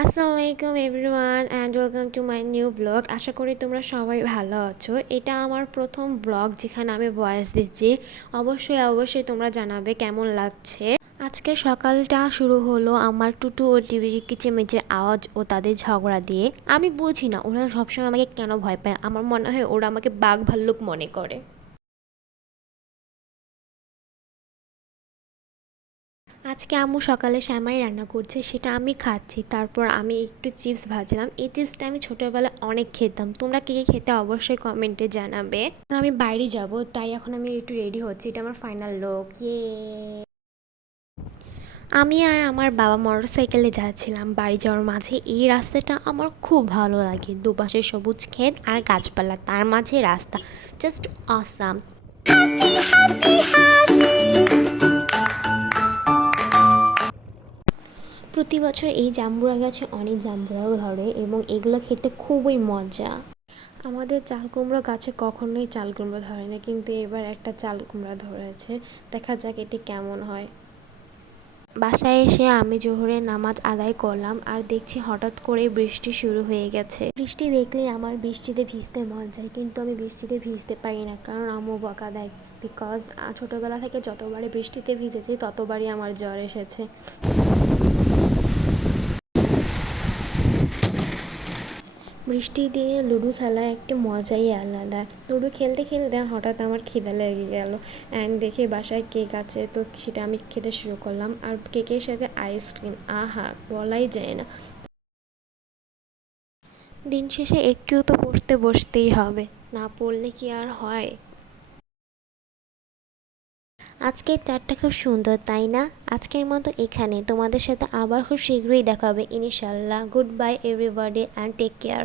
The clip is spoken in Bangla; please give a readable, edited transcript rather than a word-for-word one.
আসসালামু আলাইকুম everyone and welcome to my new blog. আশা করি তোমরা সবাই ভালো আছো। এটা আমার প্রথম ব্লগ যেখানে আমি ভয়েস দিচ্ছি। অবশ্যই তোমরা জানাবে কেমন লাগছে। আজকে সকালটা শুরু হলো আমার টুটু ও টিভি কিচিমিচির আওয়াজ ও তাদের ঝগড়া দিয়ে। আমি বুঝি না ওরা সবসময় আমাকে কেন ভয় পায়। আমার মনে হয় ওরা আমাকে বাঘ ভাল্লুক মনে করে। আজকে আম্মু সকালে শ্যামাই রান্না করছে, সেটা আমি খাচ্ছি। তারপর আমি একটু চিপস ভাজলাম। এই চিপসটা আমি ছোটোবেলায় অনেক খেতাম। তোমরা কে কে খেতে অবশ্যই কমেন্টে জানাবে। আর আমি বাইরে যাব, তাই এখন আমি একটু রেডি হচ্ছি। এটা আমার ফাইনাল লুক। আমি আর আমার বাবা মোটরসাইকেলে যাচ্ছিলাম বাড়ি যাওয়ার মাঝে। এই রাস্তাটা আমার খুব ভালো লাগে, দুপাশে সবুজ ক্ষেত আর গাছপালা, তার মাঝে রাস্তা, জাস্ট অসাম। প্রতি বছর এই জাম্বুরা গাছে অনেক জাম্বুরাও ধরে এবং এগুলো খেতে খুবই মজা। আমাদের চাল কুমড়ো গাছে কখনোই চাল কুমড়ো ধরে না, কিন্তু এবার একটা চাল কুমড়া ধরেছে। দেখা যাক এটি কেমন হয়। বাসায় এসে আমি জোহরের নামাজ আদায় করলাম আর দেখছি হঠাৎ করে বৃষ্টি শুরু হয়ে গেছে। বৃষ্টি দেখলেই আমার বৃষ্টিতে ভিজতে মন চায়, কিন্তু আমি বৃষ্টিতে ভিজতে পারি না, কারণ আম্মু বকা দেয়। বিকজ ছোটোবেলা থেকে যতবারই বৃষ্টিতে ভিজেছি ততবারই আমার জ্বর এসেছে। বৃষ্টির দিনে লুডো খেলার একটা মজাই আলাদা। লুডো খেলতে খেলতে হঠাৎ আমার খিদে লেগে গেল অ্যান্ড দেখে বাসায় কেক আছে, তো সেটা আমি খেতে শুরু করলাম। আর কেকের সাথে আইসক্রিম, আহা, বলাই যায় না। দিন শেষে একটু তো পড়তে বসতেই হবে, না পড়লে কি আর হয়। আজকের চারটা খুব সুন্দর, তাই না? আজকের মতো এখানে। তোমাদের সাথে আবার খুব শীঘ্রই দেখা হবে ইনশাল্লাহ। Good bye everybody and take care.